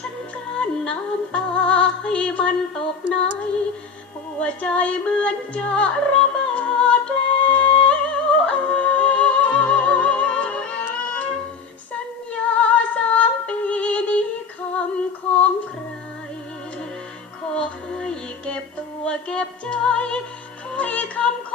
ฉันกั้นน้ำตาให้มันตกใน หัวใจเหมือนจะระเบิดแล้วเออสัญญาสามปีนี้คำของใคร ขอให้เก็บตัวเก็บใจให้คำ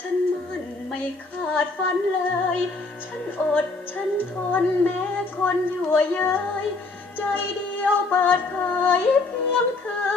ฉันมั่นไม่ขาดฝันเลย ฉันอดฉันทนแม้คนยั่วเย้ยใจเดียวเปิดเผยเพียงเธอ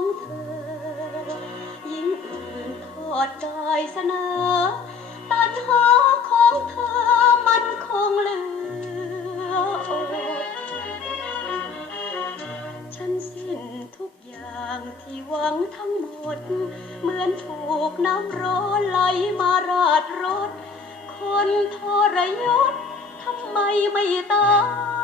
ของเธอ ยิ่งอื่นทอดกายเสนอตันหาของเธอมันคงเหลืออดฉันสิ้นทุกอย่างที่หวังทั้งหมด เหมือนถูกน้ำร้อนไหลมาราดรถ คนทรยศทำไมไม่ตาย